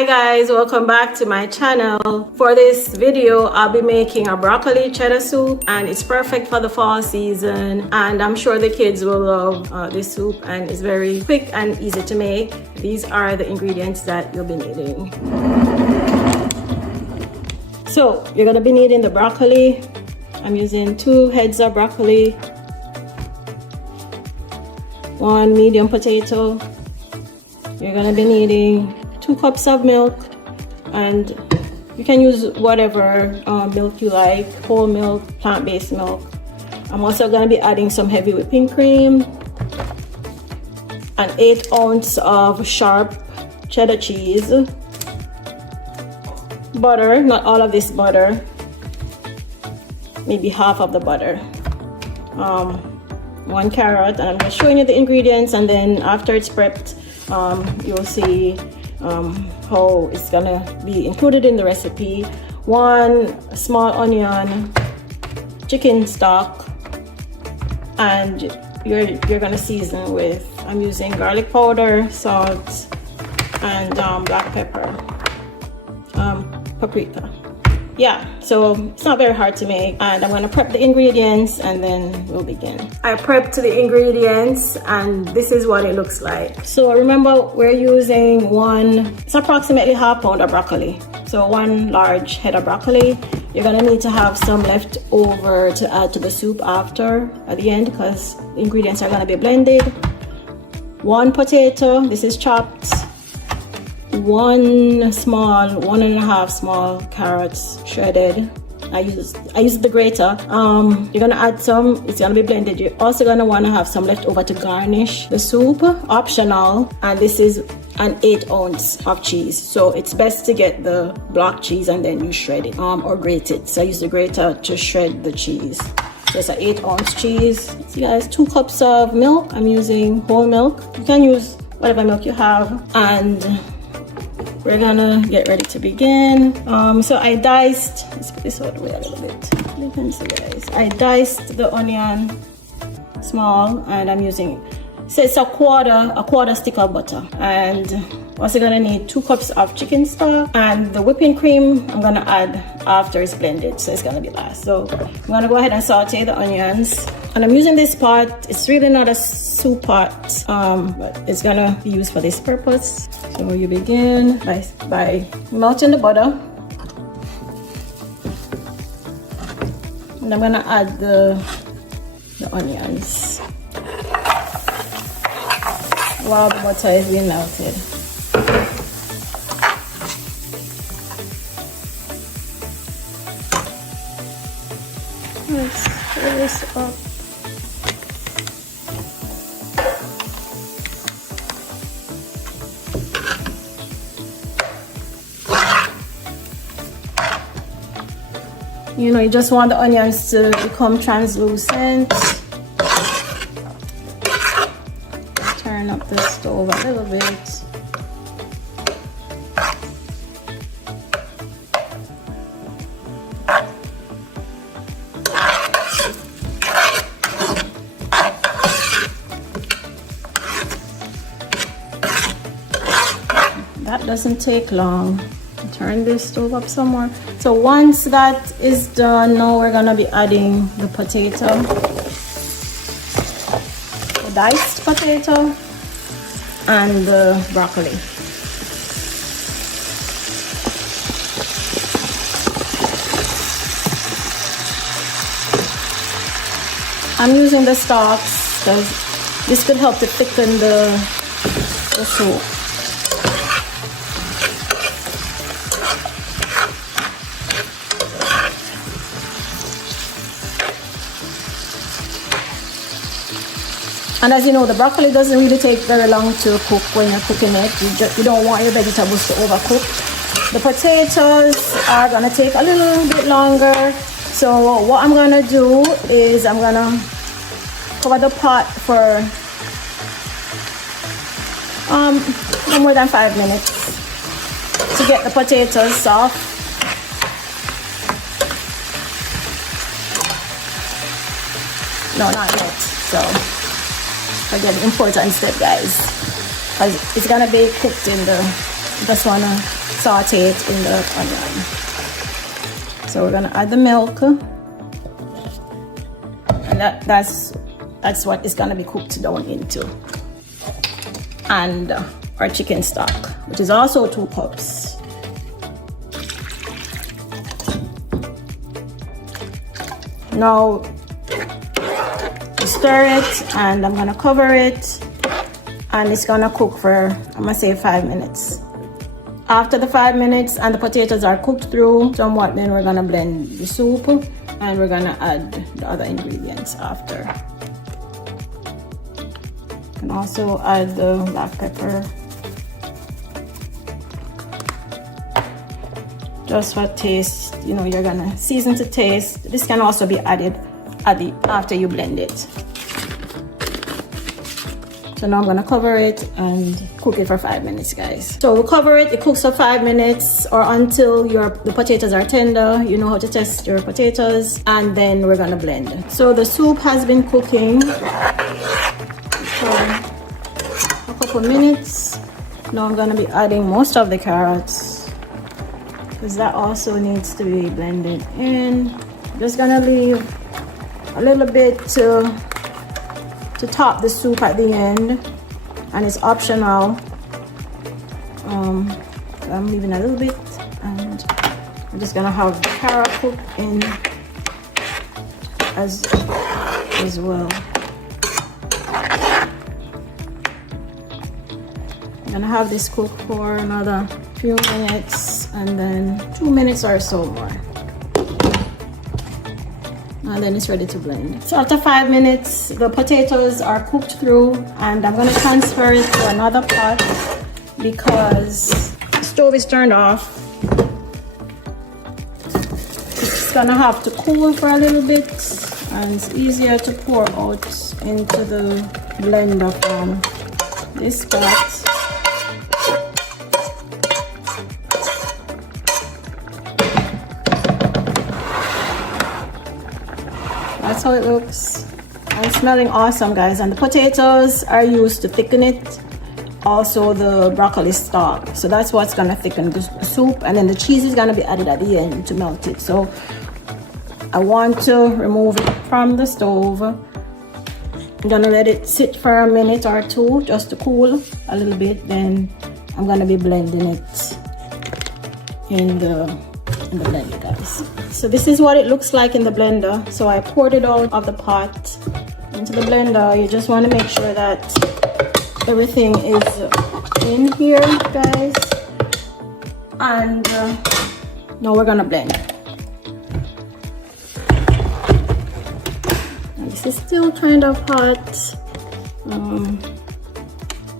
Hi guys, welcome back to my channel. For this video, I'll be making a broccoli cheddar soup, and it's perfect for the fall season, and I'm sure the kids will love this soup, and it's very quick and easy to make. These are the ingredients that you'll be needing. So you're gonna be needing the broccoli. I'm using 2 heads of broccoli, 1 medium potato. You're gonna be needing 2 cups of milk, and you can use whatever milk you like, whole milk, plant-based milk. I'm also gonna be adding some heavy whipping cream, an 1/8 ounce of sharp cheddar cheese, butter, not all of this butter, maybe half of the butter, 1 carrot, and I'm just showing you the ingredients, and then after it's prepped, you'll see how it's gonna be included in the recipe. 1 small onion, chicken stock, and you're gonna season with, I'm using garlic powder, salt, and black pepper, paprika. Yeah, so it's not very hard to make, and I'm gonna prep the ingredients and then we'll begin. I prepped the ingredients and this is what it looks like. So remember, we're using it's approximately ½ pound of broccoli. So 1 large head of broccoli. You're gonna need to have some left over to add to the soup at the end, because the ingredients are gonna be blended. 1 potato, this is chopped. 1 1.5 small carrots shredded. I used the grater. You're gonna add some, it's gonna be blended. You're also gonna want to have some left over to garnish the soup, optional. And this is an 1/8 ounce of cheese, so it's best to get the block cheese and then you shred it or grate it. So I use the grater to shred the cheese. So it's an 1/8 ounce cheese. So guys, 2 cups of milk. I'm using whole milk. You can use whatever milk you have, and we're gonna get ready to begin. So I diced, let's put this out of the way a little bit. You can see, guys, I diced the onion small, and I'm using, so it's a quarter stick of butter. And also gonna need 2 cups of chicken stock, and the whipping cream I'm gonna add after it's blended, so it's gonna be last. So I'm gonna go ahead and saute the onions, and I'm using this pot. It's really not a soup pot, but it's gonna be used for this purpose. So you begin by melting the butter, and I'm gonna add the onions while the butter is being melted. Let's stir this up. You know, you just want the onions to become translucent. Turn up the stove a little bit. That doesn't take long. Turn this stove up some more. So once that is done, now we're gonna be adding the potato, the diced potato, and the broccoli. I'm using the stalks because this could help to thicken the soup. And as you know, the broccoli doesn't really take very long to cook when you're cooking it. You don't want your vegetables to overcook. The potatoes are gonna take a little bit longer. So what I'm gonna do is I'm gonna cover the pot for no more than 5 minutes to get the potatoes soft. No, not yet. So forget the important step, guys, because it's gonna be cooked in the, just wanna saute it in the onion. So we're gonna add the milk, and that's what it's gonna be cooked down into. And our chicken stock, which is also 2 cups. Now stir it, and I'm gonna cover it, and it's gonna cook for, I'm gonna say 5 minutes. After the 5 minutes and the potatoes are cooked through somewhat, then we're gonna blend the soup, and we're gonna add the other ingredients after. You can also add the black pepper, just for taste. You know, you're gonna season to taste. This can also be added after you blend it. So now I'm gonna cover it and cook it for 5 minutes, guys. So we'll cover it, it cooks for 5 minutes or until the potatoes are tender. You know how to test your potatoes, and then we're gonna blend. So the soup has been cooking for a couple minutes. Now I'm gonna be adding most of the carrots, because that also needs to be blended in. Just gonna leave a little bit to top the soup at the end, and it's optional. I'm leaving a little bit, and I'm just gonna have the carrot cook in as well. I'm gonna have this cook for another few minutes, and then 2 minutes or so more, and then it's ready to blend. So after 5 minutes, the potatoes are cooked through, and I'm gonna transfer it to another pot because the stove is turned off. It's gonna have to cool for a little bit, and it's easier to pour out into the blender from this pot. That's how it looks. And it's smelling awesome, guys. And the potatoes are used to thicken it. Also the broccoli stock. So that's what's gonna thicken the soup. And then the cheese is gonna be added at the end to melt it. So I want to remove it from the stove. I'm gonna let it sit for a minute or two just to cool a little bit. Then I'm gonna be blending it in the blender, guys. So this is what it looks like in the blender. So I poured it out of the pot into the blender. You just want to make sure that everything is in here, guys. And now we're gonna blend. And this is still kind of hot. So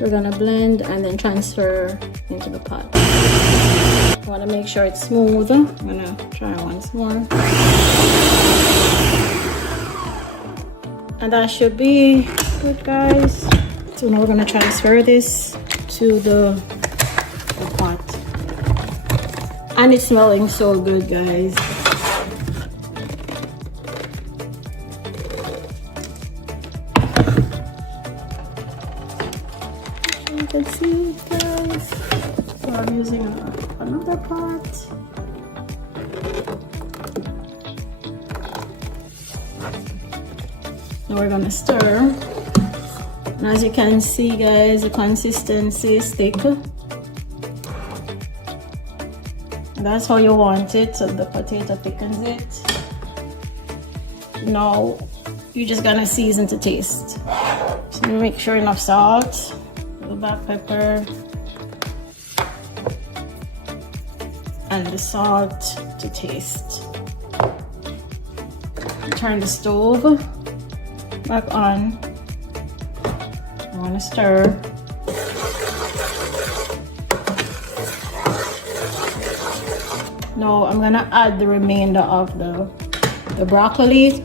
we're gonna blend and then transfer into the pot. I want to make sure it's smooth. I'm gonna try once more, and that should be good, guys. So now we're gonna transfer this to the pot, and it's smelling so good, guys. You can see, guys. So I'm using another pot. Now we're gonna stir. And as you can see, guys, the consistency is thick. And that's how you want it, so the potato thickens it. Now you're just gonna season to taste. So make sure enough salt, a little black pepper, and the salt to taste. Turn the stove back on. I want to stir. Now I'm gonna add the remainder of the broccoli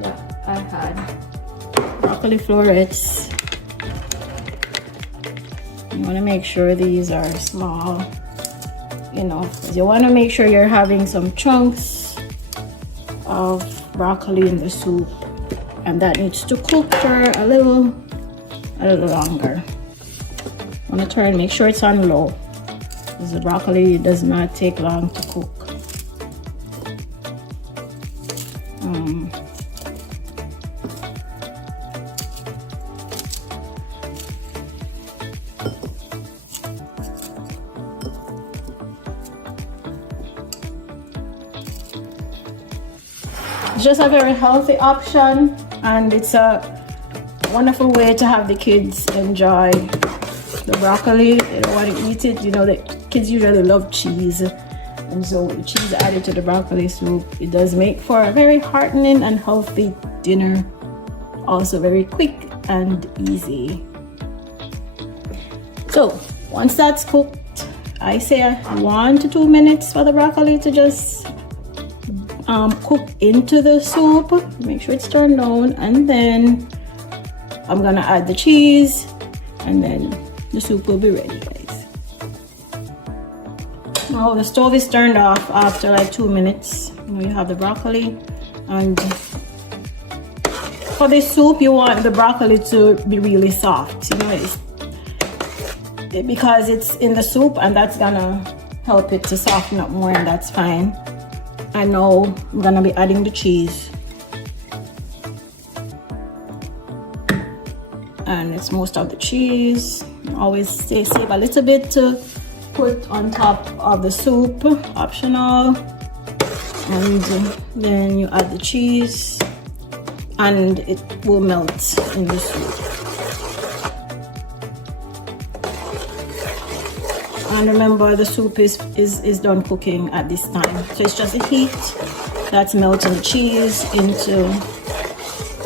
that I had. Broccoli florets. You want to make sure these are small, you know, because you want to make sure you're having some chunks of broccoli in the soup, and that needs to cook for a little longer. I'm gonna turn, make sure it's on low, because the broccoli does not take long to cook. It's just a very healthy option, and it's a wonderful way to have the kids enjoy the broccoli. They don't want to eat it. You know, the kids usually love cheese, and so with cheese added to the broccoli soup, it does make for a very heartening and healthy dinner. Also very quick and easy. So once that's cooked, I say 1 to 2 minutes for the broccoli to just cook into the soup. Make sure it's turned down, and then I'm gonna add the cheese, and then the soup will be ready, guys. Now the stove is turned off after like 2 minutes. You know, you have the broccoli, and for this soup you want the broccoli to be really soft, you know, because it's in the soup, and that's gonna help it to soften up more, and that's fine. I know I'm gonna be adding the cheese, and it's most of the cheese. Always save a little bit to put on top of the soup, optional. And then you add the cheese, and it will melt in the soup. And remember, the soup is done cooking at this time, so it's just the heat that's melting the cheese into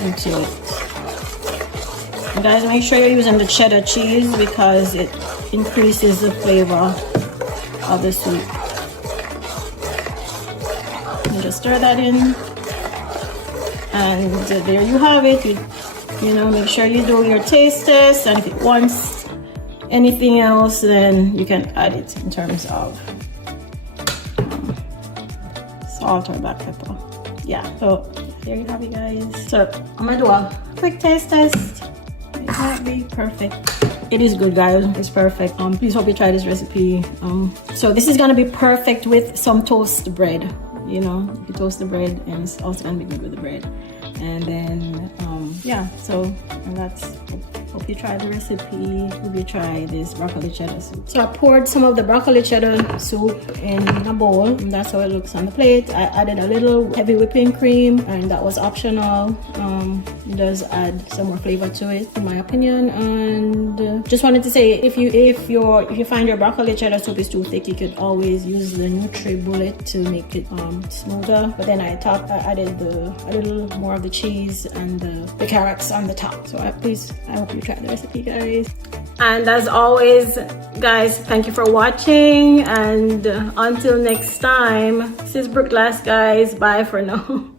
it. And guys, make sure you're using the cheddar cheese because it increases the flavor of the soup. You just stir that in, and there you have it. You know, make sure you do your taste test, and if it wants anything else, then you can add it in terms of salt or black pepper. Yeah, so there you have it, guys. So I'm gonna do a quick taste test. It might be perfect. It is good, guys. It's perfect. Please hope you try this recipe. So this is gonna be perfect with some toast bread. You know, you can toast the bread, and it's also gonna be good with the bread. And then yeah, so and that's, hope you try the recipe. Hope you try this broccoli cheddar soup. So I poured some of the broccoli cheddar soup in a bowl, and that's how it looks on the plate. I added a little heavy whipping cream, and that was optional. It does add some more flavor to it, in my opinion. And just wanted to say, if you find your broccoli cheddar soup is too thick, you could always use the NutriBullet to make it smoother. But then I added a little more of the cheese and the carrots on the top. So I hope you try the recipe, guys. And as always, guys, thank you for watching, and until next time, this is Brookglass, guys. Bye for now.